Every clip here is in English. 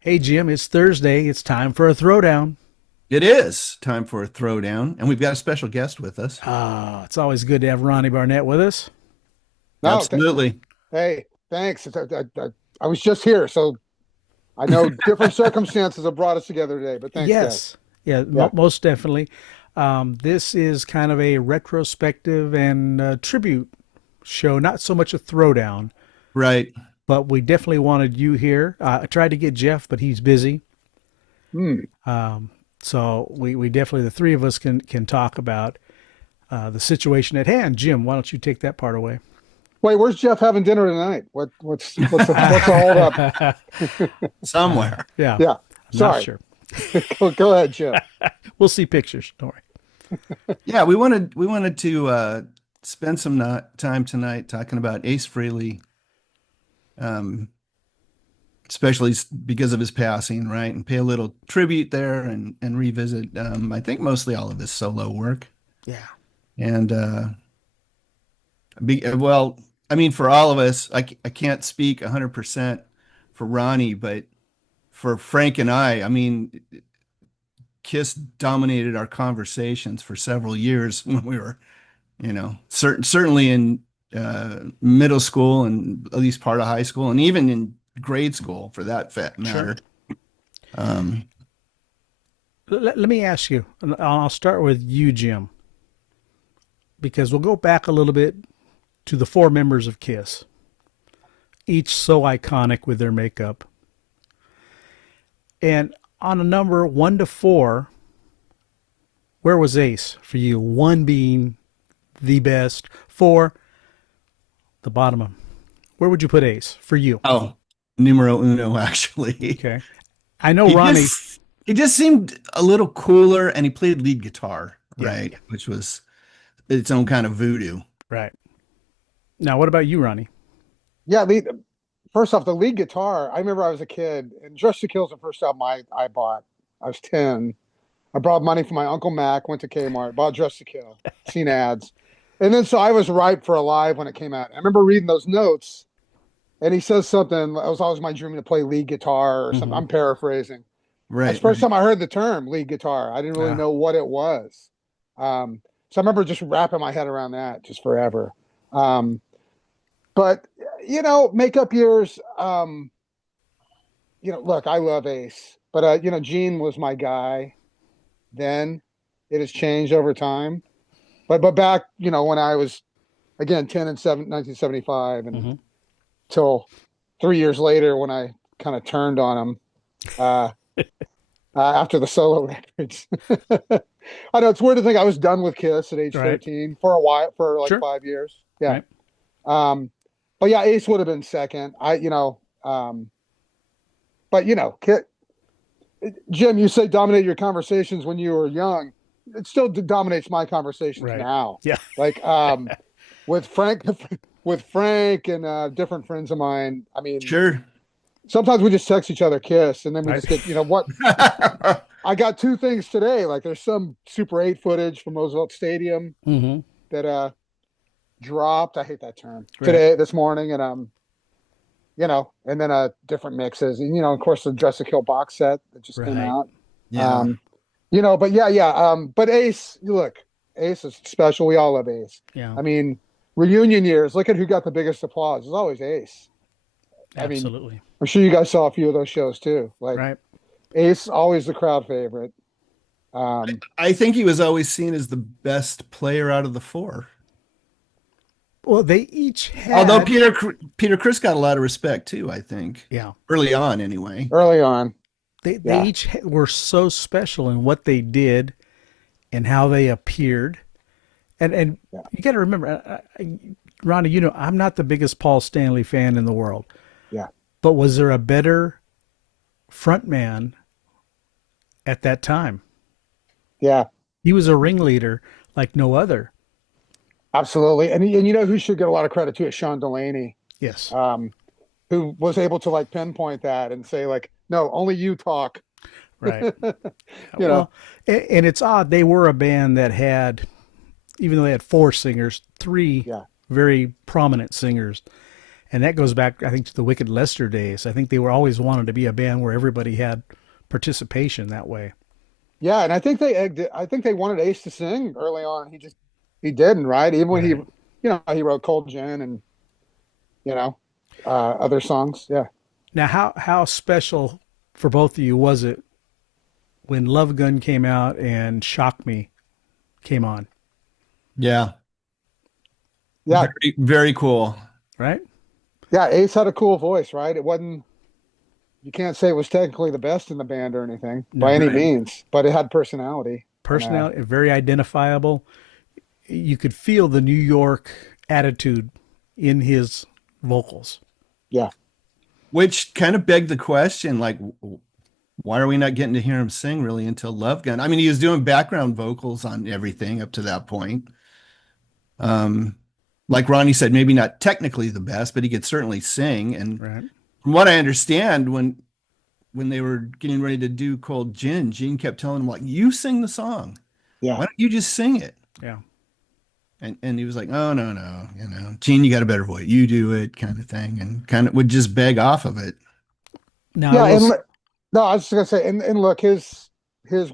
Hey, Jim, it's Thursday. It's time for a throwdown. It is time for a throwdown, and we've got a special guest with us. It's always good to have Ronnie Barnett with us. No, Absolutely. hey, thanks. I was just here, so I know different circumstances have brought us together today, but thanks, guys. Yes. Yeah, Yeah. most definitely. This is kind of a retrospective and tribute show, not so much a throwdown, Right. but we definitely wanted you here. I tried to get Jeff, but he's busy. Hmm. Um, so we definitely, the three of us can talk about the situation at hand. Jim, why don't you take that part away? Wait, where's Jeff having dinner tonight? What's the hold up? Somewhere. Yeah, Yeah. I'm not Sorry. sure. Go ahead, Jim. We'll see pictures. Don't worry. Yeah, we wanted to spend some time tonight talking about Ace Frehley, um, especially because of his passing, right? And pay a little tribute there and revisit. I think mostly all of his solo work. Yeah. And well, I mean, for all of us, I can't speak 100% for Ronnie, but for Frank and I mean, Kiss dominated our conversations for several years when we were, certainly in middle school and at least part of high school, and even in grade school for that Sure. matter. Um, Let me ask you, and I'll start with you, Jim, because we'll go back a little bit to the four members of Kiss, each so iconic with their makeup. And on a number 1 to 4, where was Ace for you? 1 being the best, 4, the bottom of. Where would you put Ace for you? oh, numero uno, actually. Okay. I know He Ronnie. just he just seemed a little cooler, and he played lead guitar, Yeah. right? Which was its own kind of voodoo. Right. Now, what about you, Ronnie? Yeah, first off, the lead guitar. I remember I was a kid, and Dress to Kill is the first album I bought. I was 10. I brought money from my Uncle Mac, went to Kmart, bought Dress to Kill, seen ads. And then so I was ripe for Alive when it came out. I remember reading those notes, and he says something. It was always my dream to play lead guitar or something. Mm-hmm. I'm paraphrasing. That's Right, the first right. time I heard the term lead guitar. I didn't really Yeah. know what it was. So I remember just wrapping my head around that just forever. Um, but makeup years. Look, I love Ace, but Gene was my guy. Then it has changed over time. But back, when I was again 10 and 7, 1975, and Mm-hmm. till 3 years later when I kind of turned on him. Uh, after the solo records. I know it's weird to think I was done with Kiss at age Right. 13 for a while, for like Sure. 5 years. Yeah. Right. But yeah, Ace would have been second. But Jim, you say dominate your conversations when you were young. It still dominates my conversations Right. now. Yeah. Like with Frank, and different friends of mine. I mean, Sure. sometimes we just text each other Kiss, and then we Right. just get, what I got 2 things today. Like there's some Super 8 footage from Roosevelt Stadium Mm-hmm. that dropped. I hate that term. Right. Today, this morning, and and then different mixes, and of course the Dress to Kill box set that just came Right. out. Yeah. But yeah. But Ace, look, Ace is special. We all love Ace. Yeah. I mean, reunion years. Look at who got the biggest applause. It's always Ace. I mean, Absolutely. I'm sure you guys saw a few of those shows too. Like Right. Ace, always the crowd favorite. I think he was always seen as the best player out of the four. Well, they each had. Although Peter Chris got a lot of respect too, I think. Yeah. Early on anyway. Early on. They Yeah. each were so special in what they did and how they appeared. And Yeah. you got to remember, Ronnie, I'm not the biggest Paul Stanley fan in the world. Yeah. But was there a better frontman at that time? Yeah. He was a ringleader like no other. Absolutely. And who should get a lot of credit too is Sean Delaney, Yes. who was able to like pinpoint that and say like, no, only you talk. Right. You know. Well, and it's odd. They were a band that had, even though they had 4 singers, 3 Yeah. very prominent singers. And that goes back, I think, to the Wicked Lester days. I think they were always wanted to be a band where everybody had participation that way. Yeah, and I think they egged it. I think they wanted Ace to sing early on. He didn't, right? Even when Right. he wrote Cold Gin and you know other songs. Yeah. Now, how special for both of you was it when Love Gun came out and Shock Me came on, Yeah. Yeah. Very, very cool. right? Yeah, Ace had a cool voice, right? It wasn't, you can't say it was technically the best in the band or anything by any Right. means, but it had personality. Personality, very identifiable. You could feel the New York attitude in his vocals. Yeah. Which kind of begged the question, like, why are we not getting to hear him sing really until Love Gun? I mean, he was doing background vocals on everything up to that point. Like Ronnie said, maybe not technically the best, but he could certainly sing. And Right. from what I understand, when they were getting ready to do Cold Gin, Gene kept telling him, like, you sing the song. Yeah. Why don't you just sing it? Yeah. And he was like, oh, no, Gene, you got a better voice. You do it, kind of thing. And kind of would just beg off of it. Now, Yeah, I will no, I was just gonna say, and look, his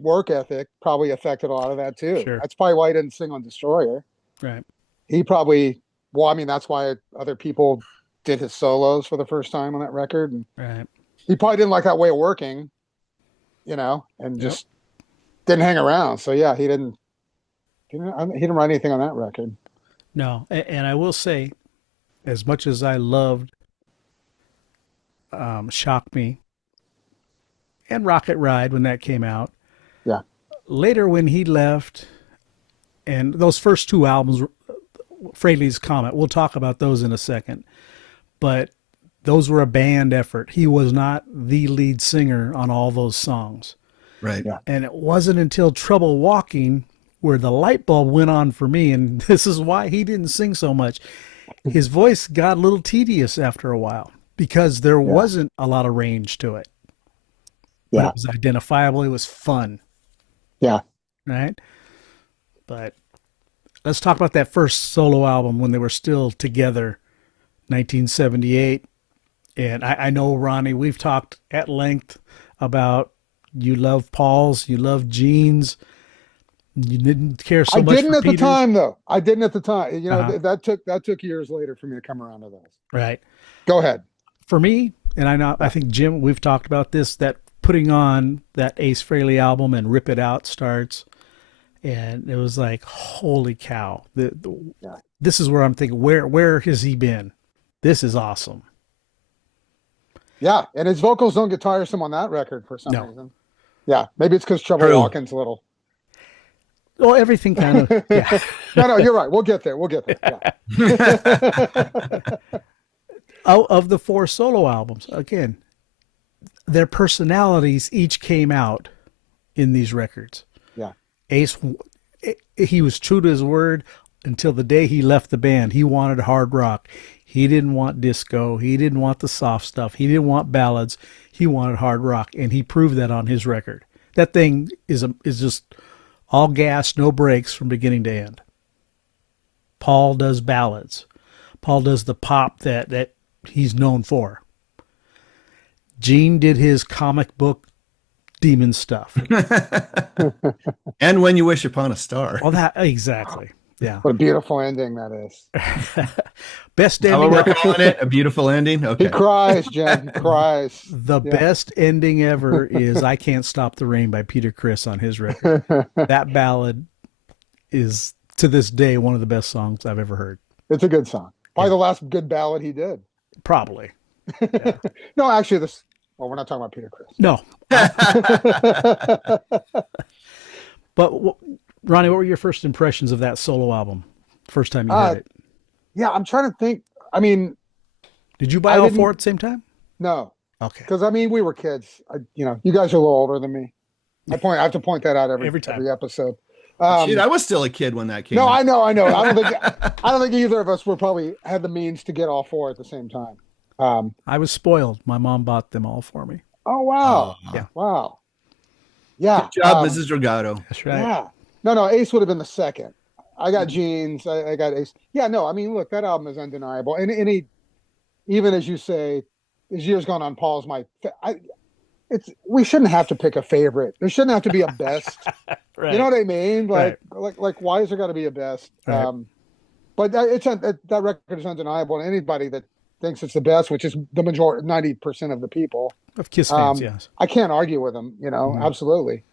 work ethic probably affected a lot of that too. Sure. That's probably why he didn't sing on Destroyer. right. He probably, well, I mean, that's why other people did his solos for the first time on that record, and Right. he probably didn't like that way of working, and just didn't hang around. So yeah, he didn't write anything on that record. No, and I will say, as much as I loved Shock Me and Rocket Ride when that came out, Yeah. later when he left, and those first two albums, Frehley's Comet, we'll talk about those in a second, but those were a band effort. He was not the lead singer on all those songs. Right. Yeah. And it wasn't until Trouble Walking where the light bulb went on for me, and this is why he didn't sing so much. His voice got a little tedious after a while because there wasn't a lot of range to it. But Yeah. it was identifiable. It was fun, Yeah. right? But let's talk about that first solo album when they were still together, 1978. And I know, Ronnie, we've talked at length about you love Paul's, you love Gene's. You didn't care so I much didn't for at the Peter's. time, though. I didn't at the time. Uh-huh. That took years later for me to come around to those. Right. Go ahead. For me, and I think Jim, we've talked about this, that putting on that Ace Frehley album and Rip It Out starts, and it was like, holy cow! This is where I'm thinking, where has he been? This is awesome. Yeah, and his vocals don't get tiresome on that record for some reason. Yeah, maybe it's because Trouble True. Walking's a little. Well, everything kind of, yeah. No, you're right. We'll get there. Yeah. Of the four solo albums, again, their personalities each came out in these records. Yeah. Ace, he was true to his word until the day he left the band. He wanted hard rock. He didn't want disco. He didn't want the soft stuff. He didn't want ballads. He wanted hard rock, and he proved that on his record. That thing is just all gas, no brakes from beginning to end. Paul does ballads. Paul does the pop that he's known for. Gene did his comic book demon stuff. And When You Wish Upon a Star. Well, that exactly. Yeah. What a beautiful ending that is. Best How ending. we're calling it? A beautiful ending? Okay. He cries, Jen. He cries. The best ending ever is I Can't Stop the Rain by Peter Criss on his record. That ballad is, to this day, one of the best songs I've ever heard. It's a good song. Probably the last good ballad he did. Probably. No, actually, well, we're not talking about Peter Criss. No. But, Ronnie, what were your first impressions of that solo album? First time you heard it? Yeah, I'm trying to think. I mean, Did you buy all four at the same time? no, Okay. because we were kids. You guys are a little older than me. I have to point that out every time. every episode. Shit, I was still a kid when that came No, out. I know. I don't think either of us had the means to get all four at the same time. I was spoiled. My mom bought them all for me. Oh wow! Yeah. Wow. Yeah. Good job, Mrs. Dragato. That's right. Yeah. No. Ace would have been the second. I got Gene's. I got Ace. Yeah. No. I mean, look, that album is undeniable, and even as you say, as years gone on, Paul's we shouldn't have to pick a favorite. There shouldn't have to be a best. Right. You know what I mean? Right. Like, why is there got to be a best? Right. But that record is undeniable. And anybody that thinks it's the best, which is the majority, 90% of the people Of Kiss fans, yes. I can't argue with them. Absolutely.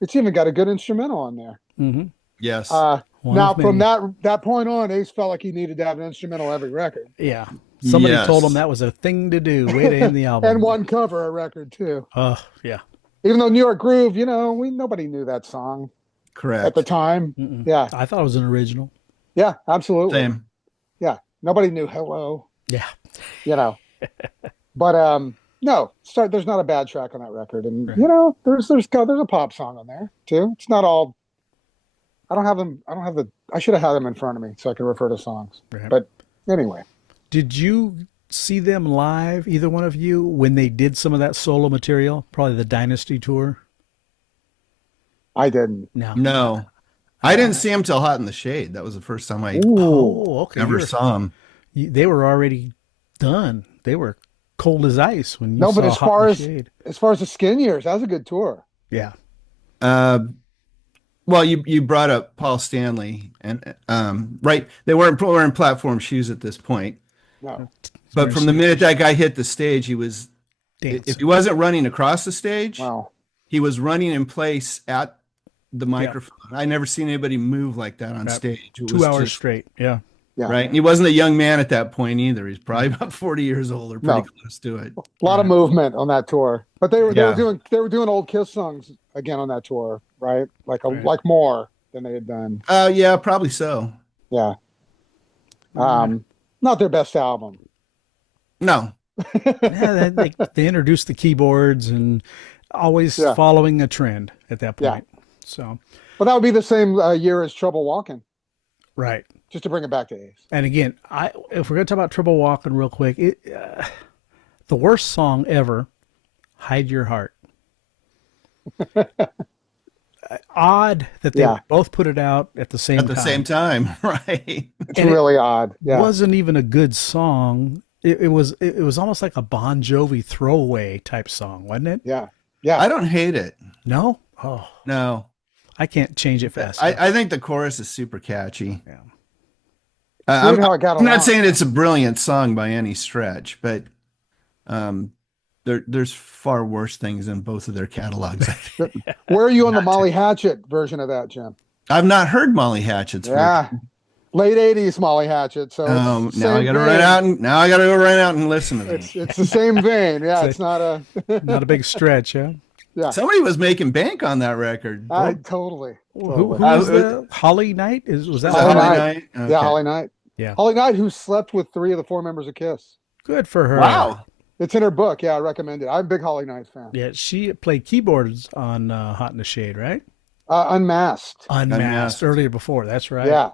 It's even got a good instrumental on there. Mm-hmm. Yes. Now, from that point on, Ace felt like he needed to have an instrumental every record. Yeah. Somebody Yes. told him that was a thing to do. Way to end the album. And one cover a record too. Oh, yeah. Even though New York Groove, nobody knew that song Correct. at the time. Mm-mm. Yeah. I thought it was an original. Yeah, absolutely. Same. Yeah. Nobody knew Hello. Yeah. But no, there's not a bad track on that record. And Right. there's a pop song on there too. It's not all I should have had them in front of me so I could refer to songs. Right. But anyway. Did you see them live, either one of you, when they did some of that solo material? Probably the Dynasty tour? I didn't. No. I didn't see him till Hot in the Shade. That was the first time I Oh, okay. ever saw him. They were already done. They were cold as ice when you No, saw but Hot in the Shade. as far as the Skin Years, that was a good tour. Yeah. Well, you brought up Paul Stanley, and right, they weren't wearing platform shoes at this point. No. But from the minute that guy hit the stage, he was Dancing. if he wasn't running across the stage, Wow. he was running in place at the microphone. I never seen anybody move like that on stage. It 2 was hours just- straight. Yeah. Yeah. Right. And he wasn't a young man at that point either. He's probably about 40 years old or pretty close to it. A lot of movement on that tour. But they were Yeah. doing old Kiss songs again on that tour, right? Like more than they had done. Yeah, probably so. Yeah. Not their best album. No. Yeah, they introduced the keyboards and always following a trend at that point. So, But that would be the same year as Trouble Walking, right. just to bring it back to Ace. And again, if we're going to talk about Trouble Walking real quick, the worst song ever, Hide Your Heart. Odd that they both put it out at the same time. At the same time, right? It's really odd. Yeah. It wasn't even a good song. It was almost like a Bon Jovi throwaway type song, wasn't it? Yeah. Yeah. I don't hate it. No? Oh, No. I can't change it fast. I think the chorus is super catchy. Yeah. I'm how it got along. not saying it's a brilliant song by any stretch, but there's far worse things in both of their catalogs. Where are you on the Molly Hatchet version of that, Jim? I've not heard Molly Hatchet's version. Late 80s Molly Hatchet. So now same I got to vein. run out and now I got to go run out and listen to them. It's the same vein. Yeah, it's not a Not a big stretch, yeah. yeah. Somebody was making bank on that record. Totally. Who was the Holly Knight? Was that Holly Holly? Knight. Okay. Yeah, Holly Knight. Yeah. Holly Knight, who slept with 3 of the 4 members of Kiss. Good for her. Wow. It's in her book. Yeah, I recommend it. I'm a big Holly Knight fan. Yeah, she played keyboards on Hot in the Shade, right? Unmasked. Unmasked earlier before. That's right. Yeah.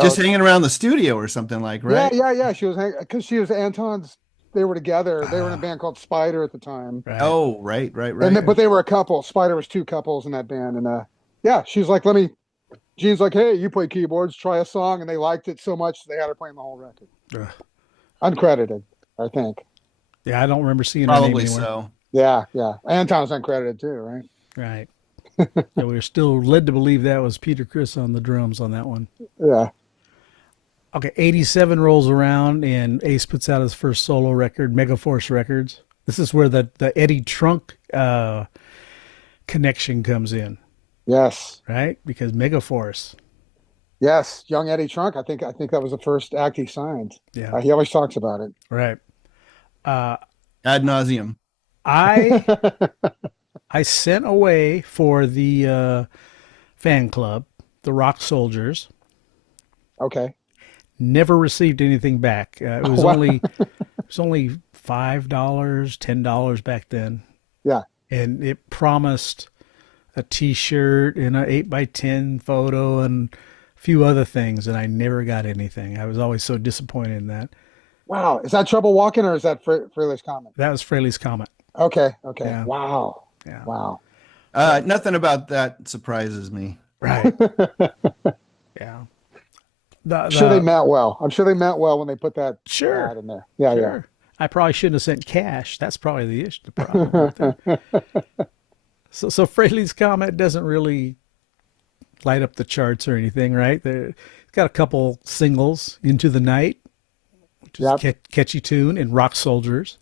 Just hanging around the studio or something like, right? Yeah. She was because she was Anton's. They were together. They were in a band called Spider at the time. Right. Oh, right. But they were a couple. Spider was 2 couples in that band, and she's like, Gene's like, hey, you play keyboards, try a song, and they liked it so much they had her playing the whole record. Ugh. Uncredited, I think. Yeah, I don't remember seeing her name Probably anywhere. so. Yeah. Anton's uncredited too, right? Right. Yeah, we were still led to believe that was Peter Criss on the drums on that one. Yeah. Okay, 87 rolls around and Ace puts out his first solo record, Megaforce Records. This is where the Eddie Trunk connection comes in, Yes. right? Because Megaforce. Yes. Young Eddie Trunk. I think that was the first act he signed. Yeah. He always talks about it. Right. Ad nauseum. I sent away for the fan club, the Rock Soldiers. Okay. Never received anything back. It was only $5, $10 back then. Yeah. And it promised a T-shirt and an 8x10 photo and a few other things, and I never got anything. I was always so disappointed in that. Wow. Is that Trouble Walking or is that Frehley's comment? That was Frehley's comment. Okay. Yeah. Wow. Yeah. Wow. Nothing about that surprises me. Right. Yeah. I'm sure they meant well. I'm sure they meant well when they put that Sure, ad in there. Yeah, sure. I probably shouldn't have sent cash. That's probably the issue, the problem right there. So Frehley's Comet doesn't really light up the charts or anything, right? It's got a couple singles, Into the Night, which is yeah. a catchy tune, and Rock Soldiers.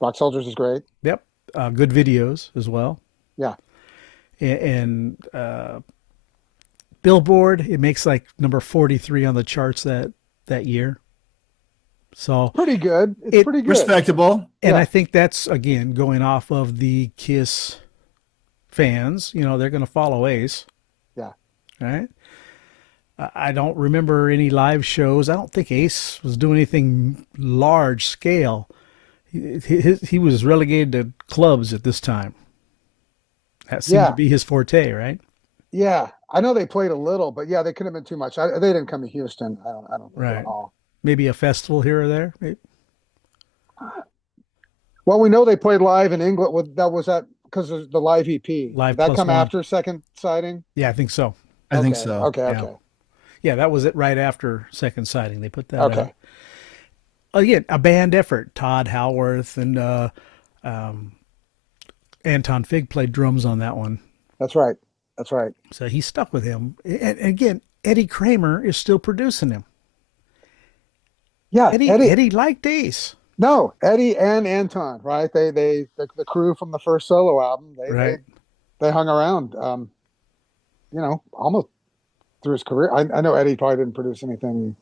Rock Soldiers is great. Yep. Good videos as well. Yeah. And Billboard, it makes like number 43 on the charts that year. So Pretty good. It's pretty good. Respectable. And Yeah. I think that's, again, going off of the Kiss fans. You know, they're going to follow Ace. Yeah. Right? I don't remember any live shows. I don't think Ace was doing anything large scale. He was relegated to clubs at this time. That seemed to be his forte, right? Yeah. I know they played a little, but yeah, they couldn't have been too much. They didn't come to Houston. I don't think Right. at all. Maybe a festival here or there. Maybe. Well, we know they played live in England. Was that because of the live EP? Live Did that plus come one. after Second Sighting? Yeah, I think so. I think Okay, so. Okay. Yeah. Okay. Yeah, that was it right after Second Sighting. They put that out. Okay. Again, a band effort. Todd Howarth and Anton Fig played drums on that one. That's right. That's right. So he stuck with him. And again, Eddie Kramer is still producing him. Yeah. Eddie liked Ace. No, Eddie and Anton, right? The crew from the first solo album, Right. they hung around, almost through his career. I know Eddie probably didn't produce anything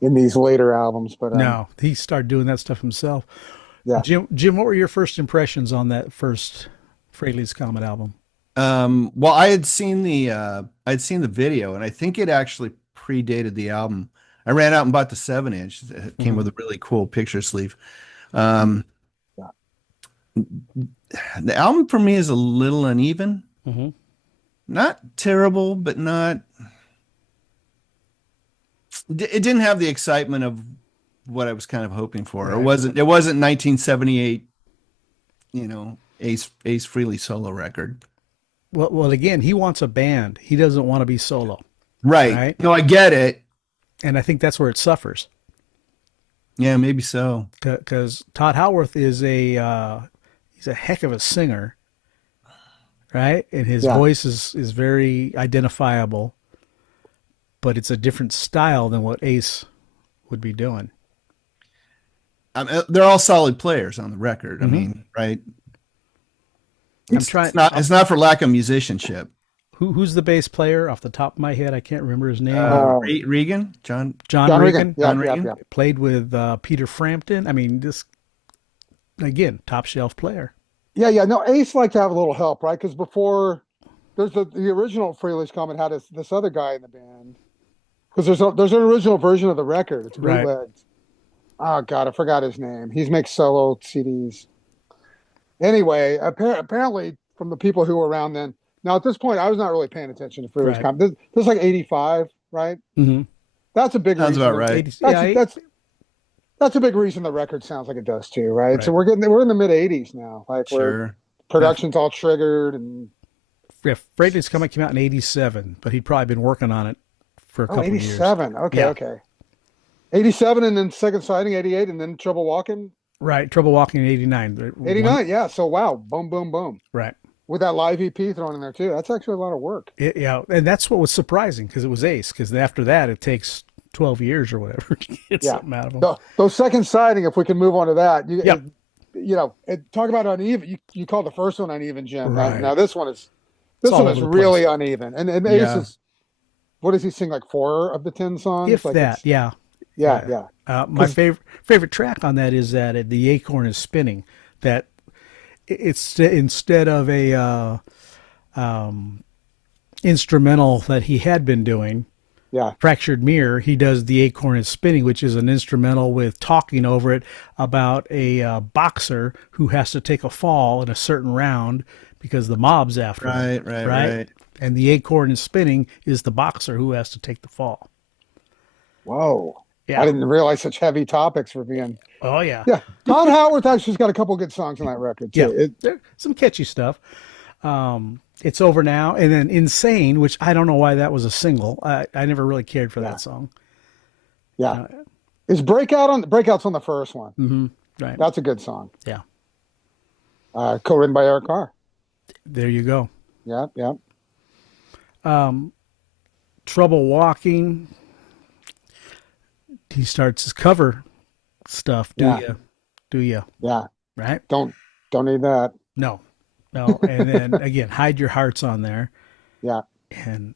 in these later albums, but No, he started doing that stuff himself. Yeah. Jim, what were your first impressions on that first Frehley's Comet album? Well, I'd seen the video, and I think it actually predated the album. I ran out and bought the 7-inch. It came with a really cool picture sleeve. Yeah. The album for me is a little uneven. Mm-hmm. Not terrible, but not. It didn't have the excitement of what I was kind of hoping for. Right. It wasn't 1978, Ace Frehley solo record. Well, again, he wants a band. He doesn't want to be solo. Right. Right. No, I get it. And I think that's where it suffers. Yeah, maybe so. Because Todd Howarth is he's a heck of a singer, right? And his voice is very identifiable, but it's a different style than what Ace would be doing. They're all solid players on the record. I mean, right? It's not for lack of musicianship. Who's the bass player off the top of my head? I can't remember his name. Regan, John Regan. Yeah, John Regan. yeah. Played with Peter Frampton. I mean, this again, top shelf player. Yeah. No, Ace liked to have a little help, right? Because before there's the original Frehley's Comet had this other guy in the band. Because there's an original version of the record. It's bootlegged. Right. Oh God, I forgot his name. He makes solo CDs. Anyway, apparently from the people who were around then. Now at this point, I was not really paying attention to Frehley's Comet. This is like '85, right? Mm-hmm. That's a big reason. Sounds about right. That's a big reason the record sounds like it does too, right? So we're in the mid '80s now. Like where production's all triggered and. Yeah, Frehley's Comet came out in '87, but he'd probably been working on it for a couple of years. 87. Okay. 87 and then Second Sighting, 88, and then Trouble Walking. Right, Trouble Walking in '89. 89, yeah. So wow, boom, boom, boom. Right. With that live EP thrown in there too. That's actually a lot of work. Yeah, and that's what was surprising because it was Ace. Because after that, it takes 12 years or whatever to get something out of them. Those Second Sighting, if we can move on to that, talk about uneven. You call the first one uneven, Jim. Right. Now this one is really uneven. And Ace is. What does he sing? Like 4 of the 10 songs? If like that, yeah. My favorite track on that is that the acorn is spinning. That it's instead of a instrumental that he had been doing, Fractured Mirror, he does the acorn is spinning, which is an instrumental with talking over it about a boxer who has to take a fall in a certain round because the mob's after him. Right. And the acorn is spinning is the boxer who has to take the fall. Whoa. Yeah. I didn't realize such heavy topics were being. Oh, yeah. Yeah. Todd Howarth actually's got a couple good songs on that record, too. Yeah. There's some catchy stuff. It's Over Now, and then Insane, which I don't know why that was a single. I never really cared for Yeah. that song. Yeah. Is Breakout's on the first one. Mm-hmm. Right. That's a good song. Yeah. Co-written by Eric Carr. There you go. Yeah, yeah. Trouble Walking. He starts his cover stuff. Do you? Yeah. Right? Don't need that. No. And then again, Hide Your Hearts on there. Yeah. And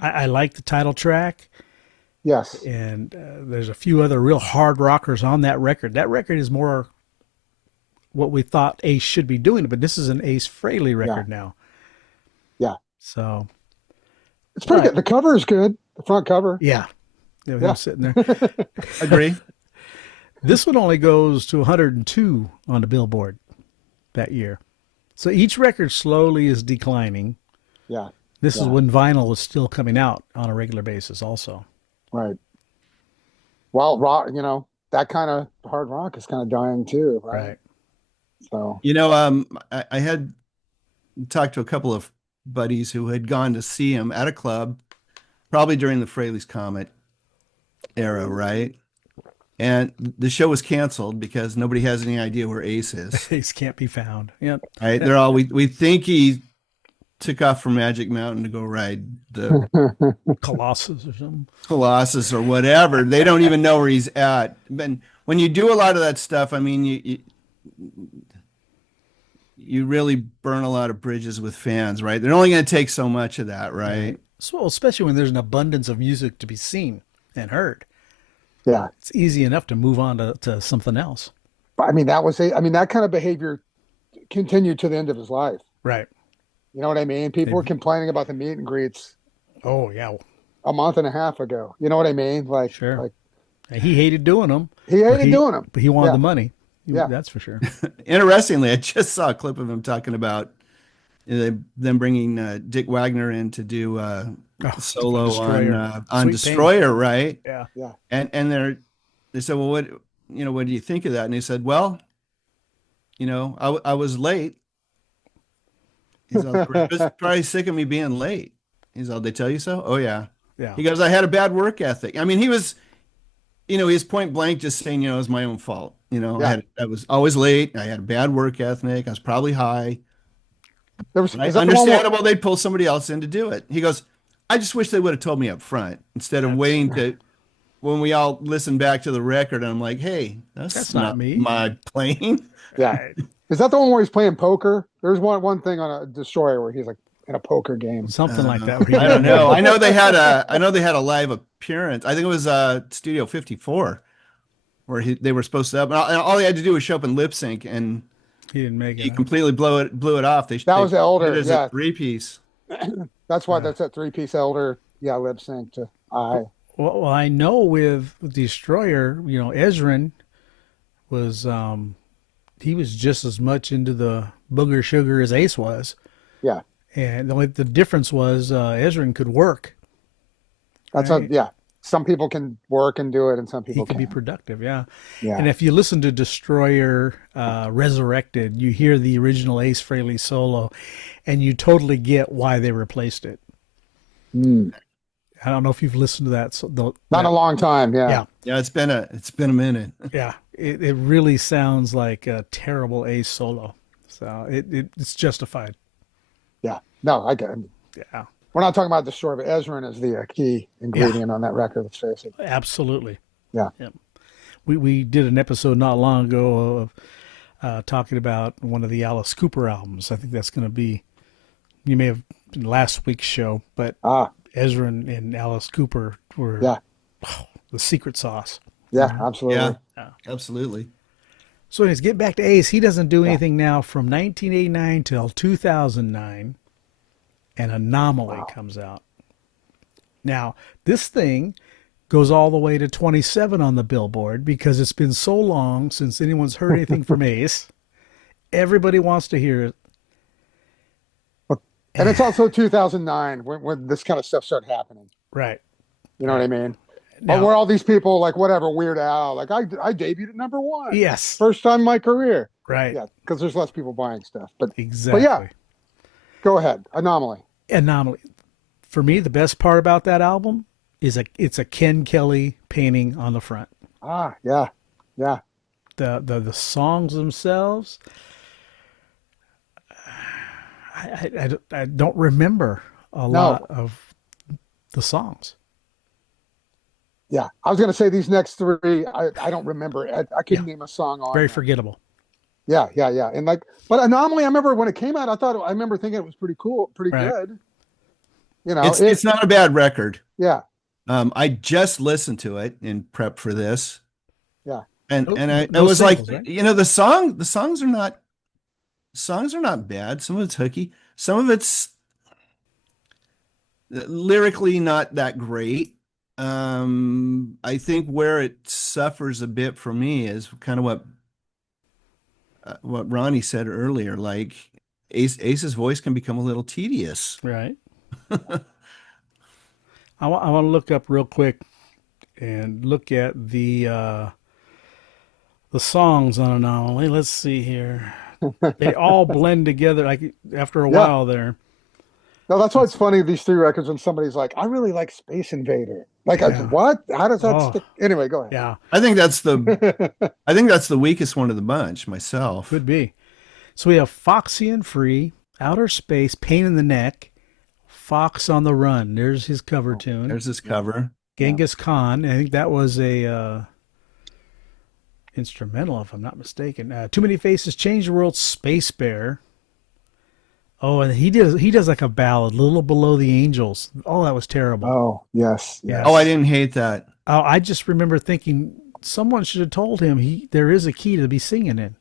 I like the title track. Yes. And there's a few other real hard rockers on that record. That record is more what we thought Ace should be doing, but this is an Ace Frehley record now. Yeah. So it's pretty good. The cover is good. The front cover. Yeah. Him sitting there. Agree. This one only goes to 102 on the Billboard that year. So each record slowly is declining. Yeah. This is when vinyl was still coming out on a regular basis also. Right. Well, rock, that kind of hard rock is kind of dying too. Right. So, I had talked to a couple of buddies who had gone to see him at a club, probably during the Frehley's Comet era, right? And the show was canceled because nobody has any idea where Ace is. Ace can't be found. Yep. Right? They're all we think he took off from Magic Mountain to go ride the Colossus or something. Colossus or whatever. They don't even know where he's at. But when you do a lot of that stuff, I mean, you really burn a lot of bridges with fans, right? They're only going to take so much of that, right? So, especially when there's an abundance of music to be seen and heard. Yeah. It's easy enough to move on to something else. But I mean, that kind of behavior continued to the end of his life. Right. You know what I mean? People were complaining about the meet and greets. Oh, yeah. A month and a half ago. You know what I mean? Like, sure. Like, He hated doing them. He hated doing them. But he wanted the money. That's for sure. Interestingly, I just saw a clip of him talking about them bringing Dick Wagner in to do solo on Destroyer, right? Yeah. Yeah. And they said, well, what do you think of that? And he said, well, I was late. He's all, probably sick of me being late. He's all, they tell you so? Oh yeah. Yeah. He goes, I had a bad work ethic. I mean, he was, he's point blank just saying, it was my own fault. I was always late. I had a bad work ethic. I was probably high. Right? Understandable. They'd pull somebody else in to do it. He goes, I just wish they would have told me up front instead of waiting to, when we all listen back to the record. And I'm like, hey, that's not me. My playing. Yeah. Is that the one where he's playing poker? There's one thing on a Destroyer where he's like in a poker game. Something like that. I don't know. I know they had a live appearance. I think it was Studio 54 where they were supposed to, and all he had to do was show up and lip sync, and he didn't make it. He completely blew it off. That was Elder. It a 3-piece. That's why that's a 3-piece Elder. Yeah, lip sync to I. Well, I know with Destroyer, Ezrin was he was just as much into the booger sugar as Ace was. Yeah. And the difference was Ezrin could work. That's right? Some people can work and do it, and some people can be productive. Yeah. Yeah. And if you listen to Destroyer Resurrected, you hear the original Ace Frehley solo, and you totally get why they replaced it. Mm. I don't know if you've listened to that. Not in a long time. Yeah. Yeah. It's been a minute. Yeah. It really sounds like a terrible Ace solo. So it's justified. Yeah. No, I get it. Yeah. We're not talking about Destroyer, but Ezrin is the key ingredient on that record. Let's face it. Absolutely. Yeah. We did an episode not long ago of talking about one of the Alice Cooper albums. I think that's going to be, you may have been last week's show, but Ezrin and Alice Cooper were the secret sauce. Yeah, absolutely. Yeah, absolutely. So anyways, get back to Ace. He doesn't do anything now from 1989 till 2009. An Anomaly comes out. Now, this thing goes all the way to 27 on the Billboard because it's been so long since anyone's heard anything from Ace. Everybody wants to hear it. And it's also 2009 when this kind of stuff started happening. Right. You know what I mean? Now, where all these people, like whatever, Weird Al, like I debuted at #1. Yes. First time in my career. Right. Yeah, because there's less people buying stuff. But Exactly. yeah, go ahead. Anomaly. Anomaly. For me, the best part about that album is it's a Ken Kelly painting on the front. Ah, yeah, yeah. The songs themselves, I don't remember a lot No, of the songs. yeah. I was gonna say these next three. I don't remember. I Yeah, couldn't name a song on very them. forgettable. Yeah, yeah, yeah. And like, but Anomaly. I remember when it came out. I remember thinking it was pretty cool, pretty Right. good. You know, It's not a bad record. Yeah, I just listened to it in prep for this, yeah. and I No was like, singles, right? the songs are not bad. Some of it's hooky. Some of it's lyrically not that great. I think where it suffers a bit for me is kind of what Ronnie said earlier. Like Ace's voice can become a little tedious. Right. I want to look up real quick and look at the songs on Anomaly. Let's see here. They all blend together like after a Yeah. while there. No, that's why it's funny, these three records, when somebody's like, I really like Space Invader. Like, Yeah. what? How does that Oh, stick? Anyway, go ahead. yeah, I think that's the weakest one of the bunch myself. could be. So we have Foxy and Free, Outer Space, Pain in the Neck, Fox on the Run. There's his cover tune. There's this cover. Genghis Khan. I think that was a instrumental, if I'm not mistaken. Too Many Faces, Change the World, Space Bear. Oh, and he does like a ballad, Little Below the Angels. Oh, that was terrible. Oh, yes. Yeah. Oh, I didn't hate that. Oh, I just remember thinking someone should have told him there is a key to be singing in,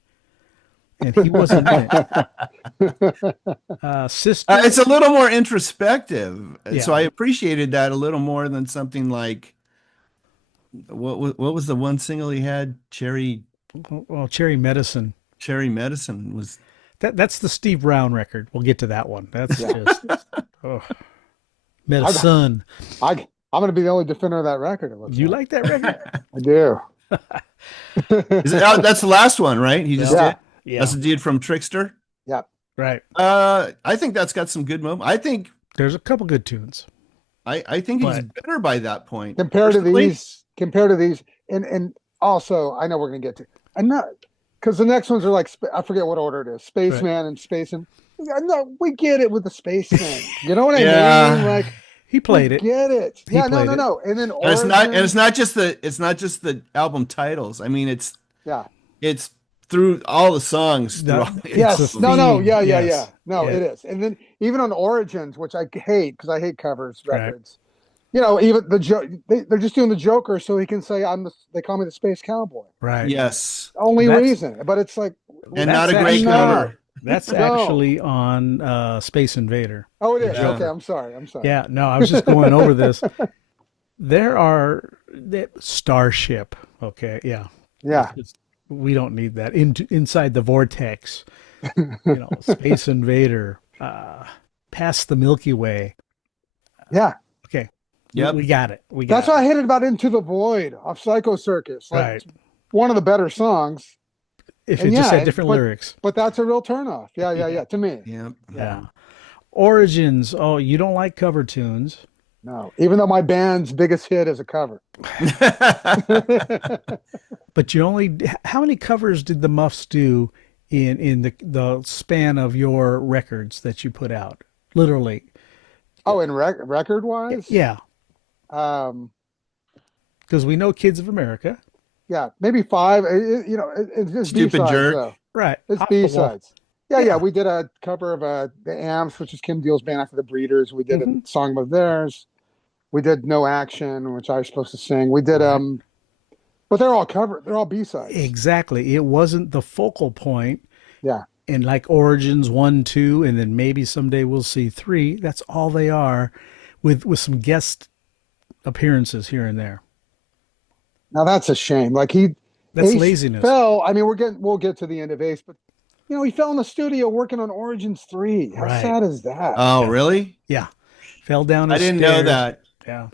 and he wasn't in it. Sister. It's a little more introspective, Yeah. so I appreciated that a little more than something like what was the one single he had? Well, Cherry Medicine. Cherry Medicine was. That's the Steve Brown record. We'll get to that one. That's Yeah. just Medicine. I'm going to be the only defender of that record. It looks You like that record? I do. That's the last one, right? He just Yeah. did. Yeah. That's the dude from Trickster. Yeah. Right. I think that's got some good moments. There's a couple good tunes. I think he's But- better by that point. Compared Personally, to these, and also, I know we're going to get to, I'm not, because the next ones are like, I forget what order it is, Spaceman and Spaceman. No, we get it with the Spaceman. You know what I Yeah. mean? Like, He played it. get it. He Yeah, no, played no, it. no. And then and it's not Origins. just the album titles. I mean, it's Yeah. through all the songs. No, throughout- it's Yes. a No. theme, Yeah. yes. No, Yeah. it is. And then even on Origins, which I hate because I hate covers Right. records. You know, even they're just doing the Joker so he can say they call me the Space Cowboy. Right. Yes, Only That's- reason. But it's like, and That's not a great actually- cover. That's No. actually on Space Invader. oh, it is. Yeah. Okay, I'm sorry. Yeah, no, I was just going over this. There are Starship. Okay, yeah. Yeah. We don't need that. Inside the Vortex. Space Invader. Past the Milky Way. Yeah. Okay. Yep. We got it. We got That's it. what I hated about Into the Void of Psycho Circus. Like, Right. one of the better songs, If and it just yeah, had different but- lyrics. but that's a real turnoff. Yeah. To me. Yep. Yeah. Origins. Oh, you don't like cover tunes. No. Even though my band's biggest hit is a cover. But how many covers did the Muffs do in the span of your records that you put out? Literally. Oh, and record wise? Yeah. Um, Because we know Kids of America. yeah, maybe 5. It's just Stupid B-sides, Jerk. though. Right. It's Off the wall. B-sides. Yeah, Yeah. we did a cover of the Amps, which is Kim Deal's band after the Breeders. We did a song of theirs. We did No Action, which I was supposed to sing. We did but they're all covered. They're all B-sides. Exactly. It wasn't the focal point. Yeah. And like Origins 1, 2, and then maybe someday we'll see 3. That's all they are, with some guest appearances here and there. Now that's a shame. Like That's Ace laziness. fell. I mean, we'll get to the end of Ace, but he fell in the studio working on Origins 3. How Right. sad is that? Oh, really? Yeah. Fell down I the didn't know stairs. that. Yeah.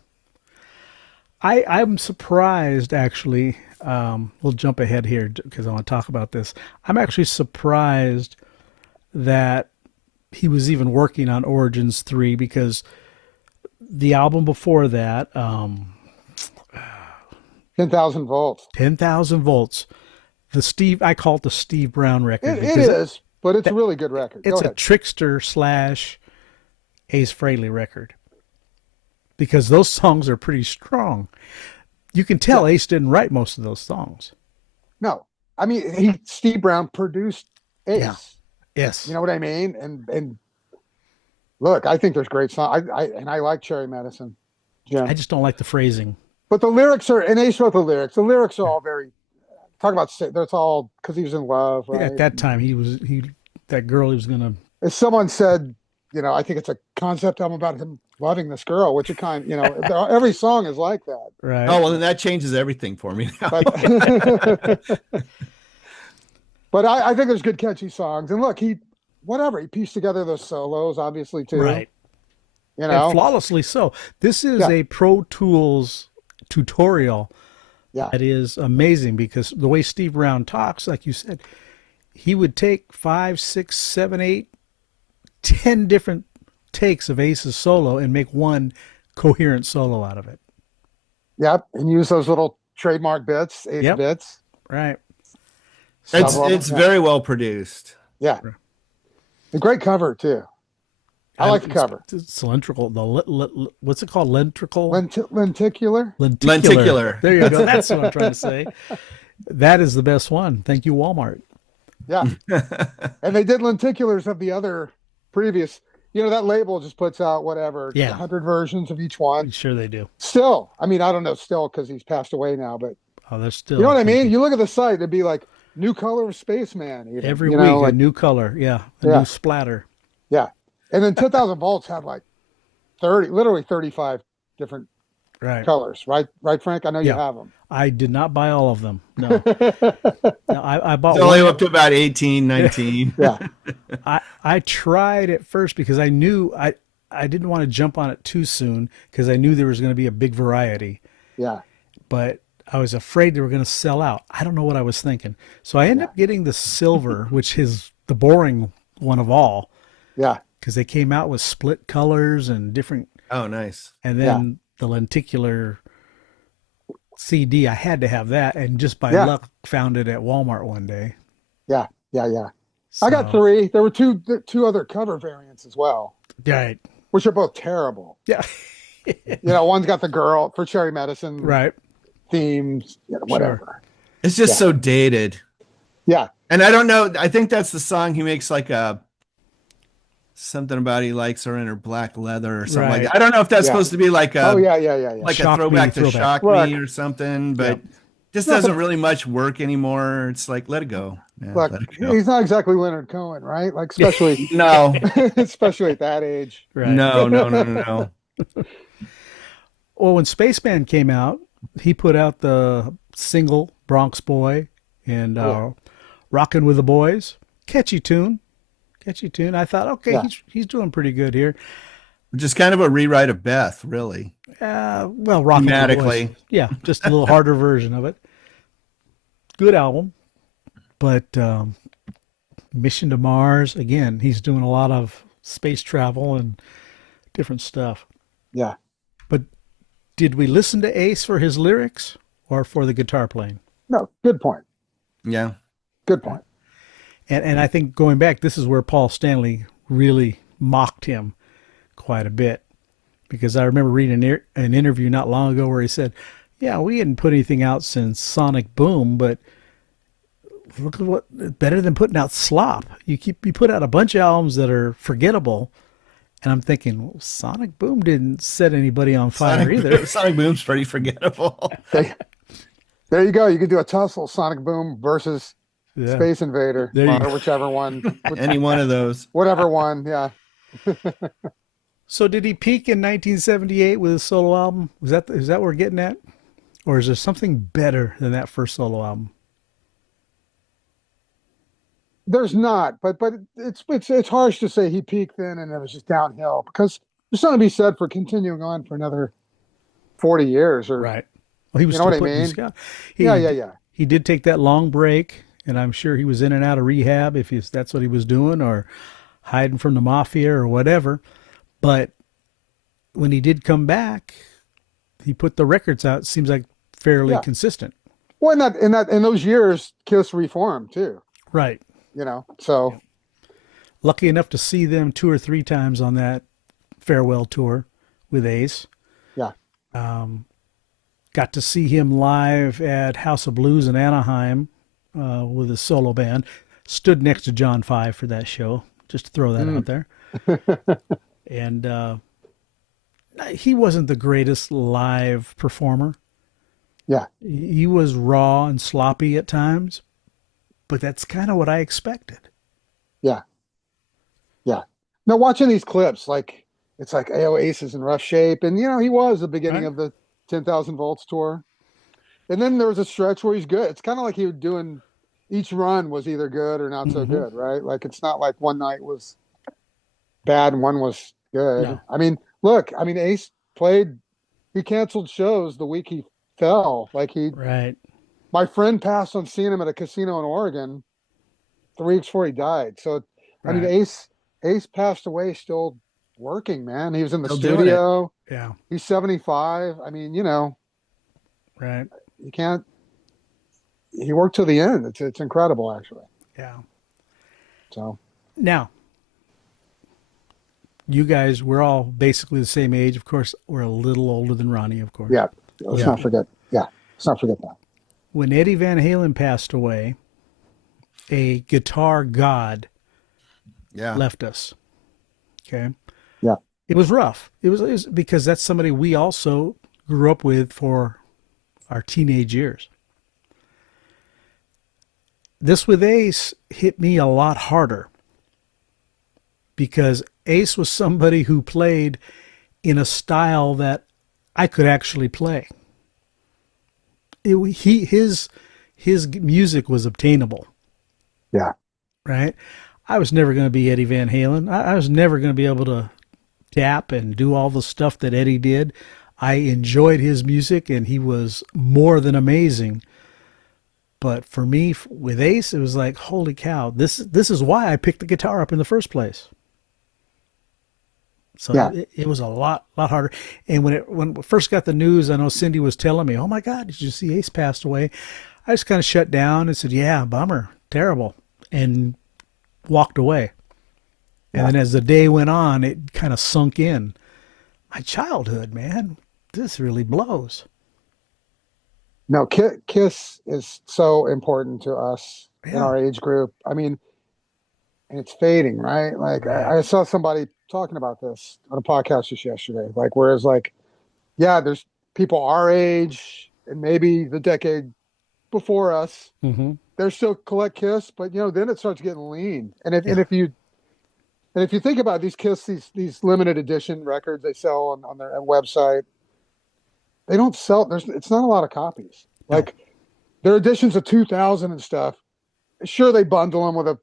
I'm surprised, actually. We'll jump ahead here because I want to talk about this. I'm actually surprised that he was even working on Origins 3 because the album before that, 10,000 volts. 10,000 volts, I call it the Steve Brown record. It is, but it's a really good record. It's a Trickster / Ace Frehley record because those songs are pretty strong. You can tell Ace didn't write most of those songs. No, I mean Steve Brown produced Ace. Yeah. Yes, you know what I mean. And look, I think there's great songs. I like Cherry Medicine. Yeah, I just don't like the phrasing. But the lyrics are, and Ace wrote the lyrics. The lyrics are all very talk about. That's all because he was in love. Right? Yeah, at that time, that girl he was gonna. As someone said, I think it's a concept album about him loving this girl, which it every song is like that. Right. Oh, well, then that changes everything for me now. But I think there's good catchy songs. And look, he pieced together those solos, obviously, too. Right. And flawlessly so. This is a Pro Tools tutorial that is amazing because the way Steve Brown talks, like you said, he would take 5, 6, 7, 8, 10 different takes of Ace's solo and make one coherent solo out of it. Yep, and use those little trademark bits, Ace bits. Right. It's very well produced. Yeah. A great cover, too. I like the cover. It's cylindrical. What's it called? Lenticular? Lenticular. There you go. That's what I'm trying to say. That is the best one. Thank you, Walmart. Yeah. And they did lenticulars of the other previous. That label just puts out 100 versions of each one. Sure they do. Still, I don't know still because he's passed away now, but they're still. You know what I mean? You look at the site, it'd be like new color of Spaceman. Even, every week, a new color. Yeah. A new splatter. Yeah. And then 10,000 volts had like 35 different colors, right? Right, Frank? I know you have them. I did not buy all of them. No. I bought only up to about 18, 19. Yeah. I tried at first because I knew I didn't want to jump on it too soon because I knew there was going to be a big variety. Yeah. But I was afraid they were going to sell out. I don't know what I was thinking. So I ended up getting the silver, which is the boring one of all. Yeah. Because they came out with split colors and different. Oh, nice. And then the lenticular CD, I had to have that. And just by luck, found it at Walmart one day. Yeah. So, I got 3. There were two other cover variants as well. Right. Which are both terrible. Yeah. One's got the girl for Cherry Medicine. Right. Themes, whatever. Sure. It's just so dated. Yeah. And I don't know. I think that's the song he makes like something about he likes her in her black leather or something like that. I don't know if that's supposed to be like a like a throwback to Shock Me or something, but just doesn't really much work anymore. It's like let it go. Yeah, look, he's not exactly Leonard Cohen, right? Like especially no, especially at that age. Right. No. Well, when Spaceman came out, he put out the single Bronx Boy and Rockin' with the Boys. Catchy tune. I thought, okay, he's doing pretty good here. Just kind of a rewrite of Beth, really. Well, Rockin' with the Boys. Yeah, just a little harder version of it. Good album. But Mission to Mars, again, he's doing a lot of space travel and different stuff. Yeah. But did we listen to Ace for his lyrics or for the guitar playing? No, good point. Yeah. Good point. And I think going back, this is where Paul Stanley really mocked him quite a bit. Because I remember reading an interview not long ago where he said, yeah, we hadn't put anything out since Sonic Boom, but look at what better than putting out slop. You put out a bunch of albums that are forgettable. And I'm thinking, well, Sonic Boom didn't set anybody on fire either. Sonic Boom's pretty forgettable. There you go. You could do a tussle, Sonic Boom versus Space Invader, or whichever one. Any one of those. Whatever one, yeah. So did he peak in 1978 with his solo album? Is that what we're getting at? Or is there something better than that first solo album? There's not, but it's harsh to say he peaked then and it was just downhill because there's something to be said for continuing on for another 40 years or right. Well, he was You know still what I putting mean? music out. Yeah, He yeah, yeah. he did take that long break, and I'm sure he was in and out of rehab if that's what he was doing, or hiding from the mafia or whatever. But when he did come back, he put the records out. Seems like fairly Yeah. consistent. Well, in those years, Kiss reformed too. Right. So Yep. Lucky enough to see them 2 or 3 times on that farewell tour with Ace. yeah, Um, got to see him live at House of Blues in Anaheim with his solo band. Stood next to John Five for that show, just to throw that out mm. there. And he wasn't the greatest live performer. yeah, He was raw and sloppy at times, but that's kind of what I expected. yeah, yeah. Now watching these clips, like it's like AO Ace is in rough shape, and he was the beginning Right? of the 10,000 volts tour, and then there was a stretch where he's good. It's kind of like he was doing each run was either good or not so Mm-hmm. good, right? Like it's not like one night was bad and one was good. No. I mean, look, Ace played. He canceled shows the week he fell. Right. My friend passed on seeing him at a casino in Oregon 3 weeks before he died. So, Right. Ace passed away still working, man. He was in the Still doing it. studio. Yeah. He's 75. Right. You can't. He worked to the end. It's incredible, actually. Yeah. So, Now, you guys, we're all basically the same age. Of course, we're a little older than Ronnie, of course. yeah. Let's Yeah. not forget. Yeah, let's not forget that. When Eddie Van Halen passed away, a guitar god Yeah. left us. Okay. Yeah, It was rough. It was because that's somebody we also grew up with for our teenage years. This with Ace hit me a lot harder because Ace was somebody who played in a style that I could actually play. His music was obtainable, yeah, right? I was never going to be Eddie Van Halen. I was never going to be able to tap and do all the stuff that Eddie did. I enjoyed his music, and he was more than amazing. But for me, with Ace, it was like, holy cow! This is why I picked the guitar up in the first place. So yeah. it was a lot harder. And when we first got the news, I know Cindy was telling me, "Oh my God, did you see Ace passed away?" I just kind of shut down and said, "Yeah, bummer, terrible," and walked away. And Yeah. then as the day went on, it kind of sunk in. My childhood, man, this really blows. No, Kiss is so important to us in Yeah, our age group. And it's fading, right? Like right, I saw somebody talking about this on a podcast just yesterday. Like, whereas, like, yeah, there's people our age and maybe the decade before us, mm-hmm. they're still collect Kiss, but then it starts getting lean. And if Yeah, if you think about these Kiss, these limited edition records they sell on their website, they don't sell. It's not a lot of copies. no, Like their editions of 2000 and stuff. Sure, they bundle them with a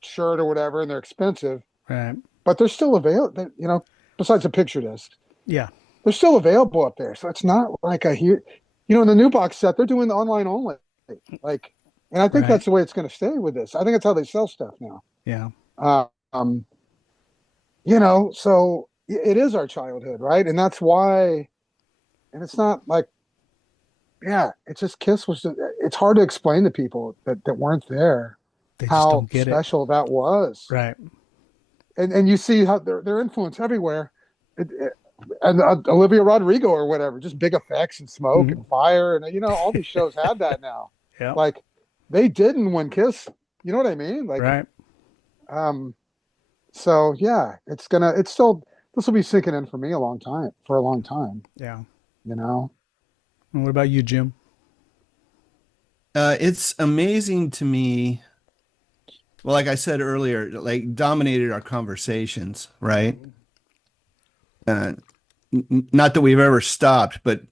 shirt or whatever, and they're expensive, right, but they're still available. Besides a picture disc, yeah, they're still available up there. So it's not like a huge. In the new box set, they're doing the online only. Like, and I think right, that's the way it's going to stay with this. I think that's how they sell stuff now. yeah, Um, so it is our childhood, right? And that's why. And it's not like, yeah, it's just Kiss was. It's hard to explain to people that weren't there they just how don't get it. special that was. Right, And you see how their influence everywhere. And Olivia Rodrigo or whatever, just big effects and smoke mm-hmm. and fire, and all these shows have that now. Yeah, Like they didn't when Kiss, you know what I mean? Like, right, so yeah, it's still this will be sinking in for me for a long time. yeah. You know, And what about you, Jim? It's amazing to me. Well, like I said earlier, like dominated our conversations, right? Uh, Not that we've ever stopped, but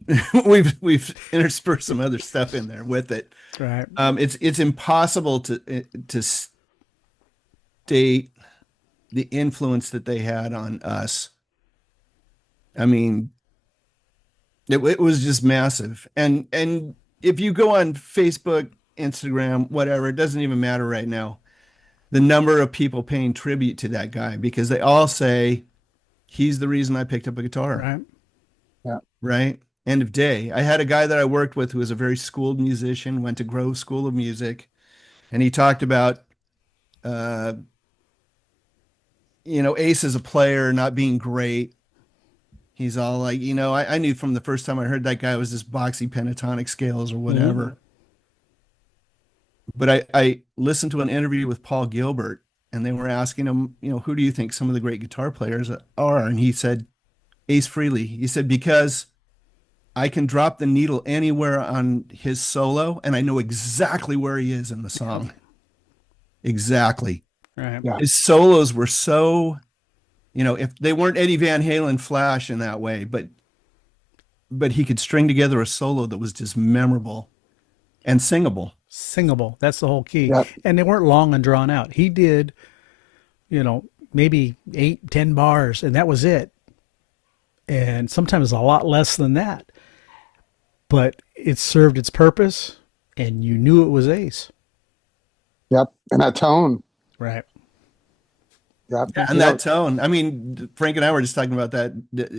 we've interspersed some other stuff in there with it. Right, It's impossible to state the influence that they had on us. I mean, It was just massive. And if you go on Facebook, Instagram, whatever, it doesn't even matter right now. The number of people paying tribute to that guy because they all say he's the reason I picked up a guitar. Right. Yeah. Right. End of day. I had a guy that I worked with who was a very schooled musician, went to Grove School of Music, and he talked about, Ace as a player not being great. He's all like, I knew from the first time I heard that guy was this boxy pentatonic scales or whatever. Mm-hmm. But I listened to an interview with Paul Gilbert, and they were asking him, who do you think some of the great guitar players are? And he said, Ace Frehley. He said, because I can drop the needle anywhere on his solo, and I know exactly where he is in the song. Exactly. Right. Yeah. His solos were so, if they weren't Eddie Van Halen Flash in that way, but he could string together a solo that was just memorable and singable. Singable. That's the whole key. Yep. And they weren't long and drawn out. He did, maybe 8-10 bars, and that was it. And sometimes a lot less than that. But it served its purpose, and you knew it was Ace. Yep. And that tone. Right. Yep. Yeah, and that tone. I mean, Frank and I were just talking about that.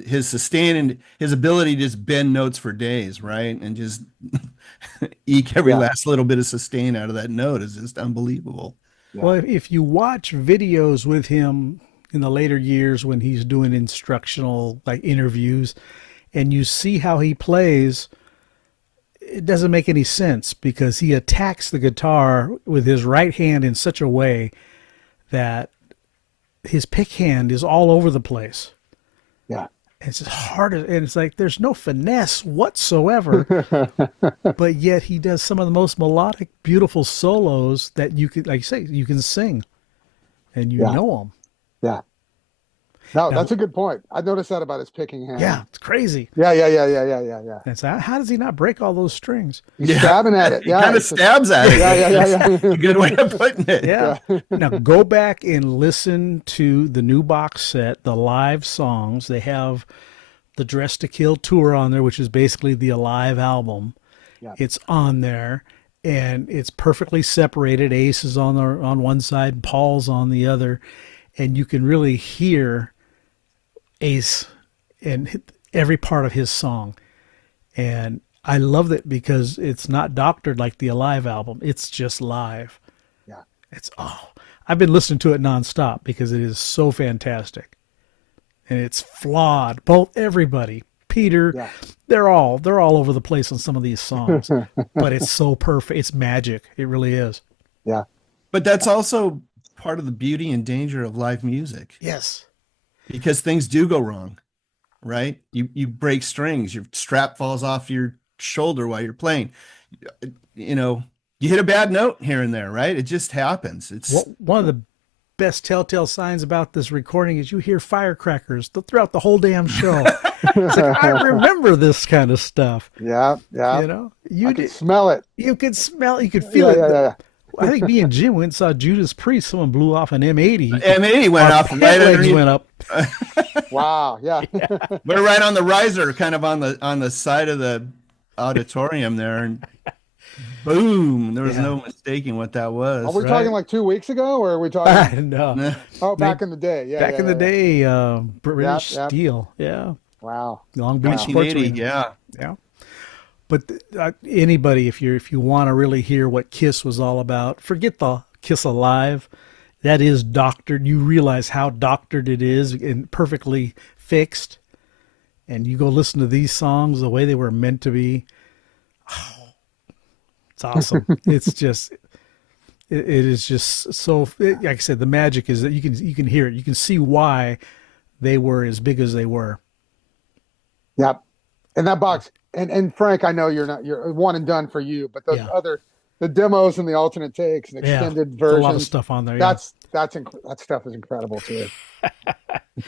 His sustain and his ability to just bend notes for days, right? And just eke every last little bit of sustain out of that note is just unbelievable. Yeah. Well, if you watch videos with him in the later years when he's doing instructional like interviews and you see how he plays, it doesn't make any sense because he attacks the guitar with his right hand in such a way that his pick hand is all over the place. Yeah. It's just hard, and it's like there's no finesse whatsoever, but yet he does some of the most melodic, beautiful solos that you could, like you say, you can sing, and you know them. Yeah. No, that's a good point. I noticed that about his picking hand. Yeah, it's crazy. Yeah. And so how does he not break all those strings? He's stabbing at it. Yeah. He kind of stabs at it. Yeah. A good way of putting it. Yeah. Now go back and listen to the new box set, the live songs. They have the Dress to Kill tour on there, which is basically the Alive album. Yeah. It's on there, and it's perfectly separated. Ace is on one side, and Paul's on the other, and you can really hear Ace and every part of his song. And I love it because it's not doctored like the Alive album. It's just live. Yeah. I've been listening to it nonstop because it is so fantastic. And it's flawed. Everybody, Peter, they're all over the place on some of these songs, but it's so perfect. It's magic. It really is. Yeah. But that's also part of the beauty and danger of live music. Yes. Because things do go wrong, right? You break strings, your strap falls off your shoulder while you're playing. You hit a bad note here and there, right? It just happens. It's one of the best telltale signs about this recording is you hear firecrackers throughout the whole damn show. It's like, I remember this kind of stuff. Yeah. You could smell it. You could smell it. You could feel it. Yeah. I think me and Jim went and saw Judas Priest. Someone blew off an M80. M80 went off right legs underneath. went up. Wow. Yeah. We're right on the riser, kind of on the side of the auditorium there, and boom! There was no mistaking what that was. Are we talking like 2 weeks ago, or are we talking? No. Oh, back in the day. Yeah. Back in the day, British Steel. Yeah. Wow. Long Beach Sports 1980. Arena. Yeah. But anybody, if you want to really hear what Kiss was all about, forget the Kiss Alive. That is doctored. You realize how doctored it is and perfectly fixed. And you go listen to these songs the way they were meant to be. Oh, it's awesome. It's just, it is just so. Like I said, the magic is that you can hear it. You can see why they were as big as they were. Yep. And that box. And Frank, I know you're one and done for you, but those the demos and the alternate takes and extended versions, a lot of stuff on there. That stuff is incredible too.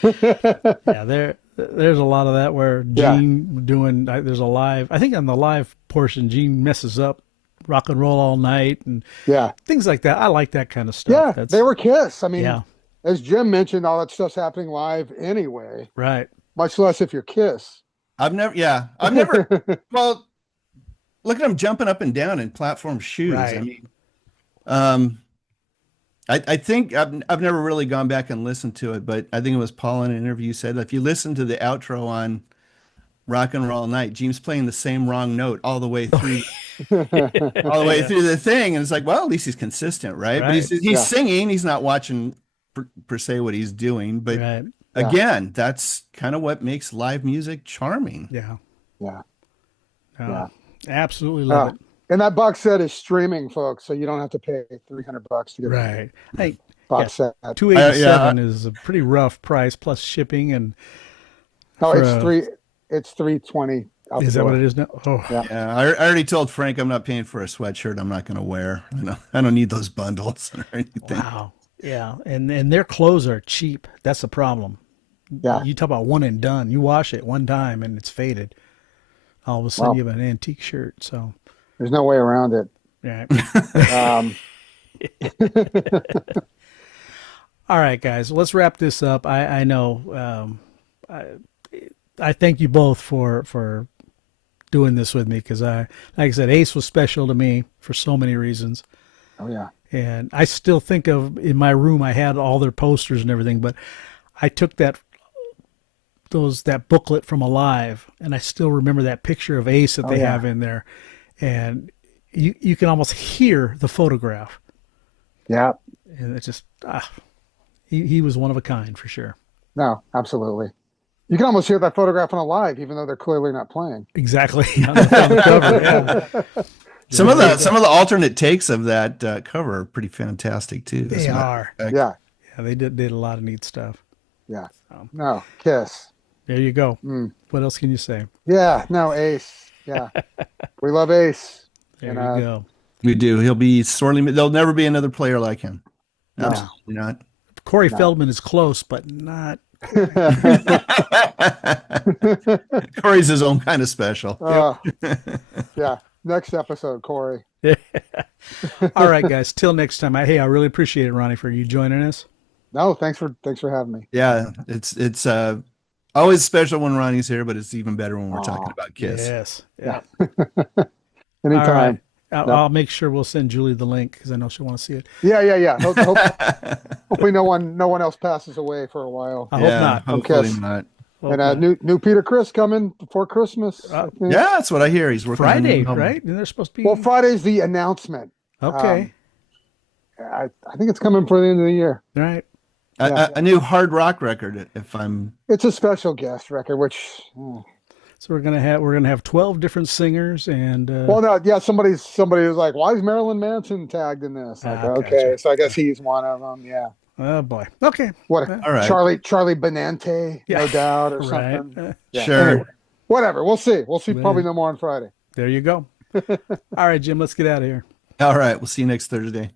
There's a lot of that where Gene doing. There's a live. I think on the live portion, Gene messes up "Rock and Roll All Night" and things like that. I like that kind of stuff. Yeah, they were Kiss. I mean, as Jim mentioned, all that stuff's happening live anyway. Right. Much less if you're Kiss. I've never, well, look at him jumping up and down in platform shoes. Right. I mean, um, I think I've never really gone back and listened to it, but I think it was Paul in an interview said if you listen to the outro on Rock and Roll Night, Gene's playing the same wrong note all the way through, all the way through the thing, and it's like, well, at least he's consistent, right? But he's singing, he's not watching per se what he's doing, but again, that's kind of what makes live music charming. Yeah. Absolutely love it. And that box set is streaming, folks, so you don't have to pay $300 to get right. Hey, box set. $287 is a pretty rough price plus shipping and. No, it's $320. Is that what it is now? Oh, yeah. I already told Frank I'm not paying for a sweatshirt I'm not going to wear. I don't need those bundles or anything. Wow. Yeah, and their clothes are cheap. That's the problem. Yeah. You talk about one and done. You wash it one time and it's faded. All of a sudden you have an antique shirt. So there's no way around it. Right. All right, guys. Let's wrap this up. I know. I thank you both for doing this with me because like I said, Ace was special to me for so many reasons. Oh yeah. And I still think of in my room I had all their posters and everything, but I took that booklet from Alive and I still remember that picture of Ace that they have in there, and you can almost hear the photograph. Yeah. And it's just he was one of a kind for sure. No, absolutely. You can almost hear that photograph on Alive, even though they're clearly not playing. Exactly. On the cover, yeah. Some of the alternate takes of that cover are pretty fantastic too. They are. Yeah. They did a lot of neat stuff. Yeah. No, Kiss. There you go. What else can you say? Yeah. No, Ace. Yeah. We love Ace. There you go. We do. He'll be sorely. There'll never be another player like him. No. Absolutely not. Corey Feldman is close, but not. Corey's his own kind of special. Yeah. Next episode, Corey. All right, guys. Till next time. I really appreciate it, Ronnie, for you joining us. No, thanks for having me. Yeah, it's always special when Ronnie's here, but it's even better when we're talking about Kiss. Yes. Yeah. Anytime. All right. I'll make sure we'll send Julie the link because I know she'll want to see it. Yeah. Hopefully no one else passes away for a while. I hope not. Hopefully not. And new Peter Criss coming before Christmas. Yeah, that's what I hear. He's working Friday, on right? And they're supposed to be. Well, Friday's the announcement. Okay. I think it's coming for the end of the year. All right. A new hard rock record. It's a special guest record, which. So we're gonna have 12 different singers and. Well, no, yeah. Somebody was like, "Why is Marilyn Manson tagged in this?" Like, okay, so I guess he's one of them. Yeah. Oh boy. Okay. All right. Charlie Benante, no doubt, or right. something. Sure. Anyway, whatever. We'll see. Probably no more on Friday. There you go. All right, Jim. Let's get out of here. All right. We'll see you next Thursday.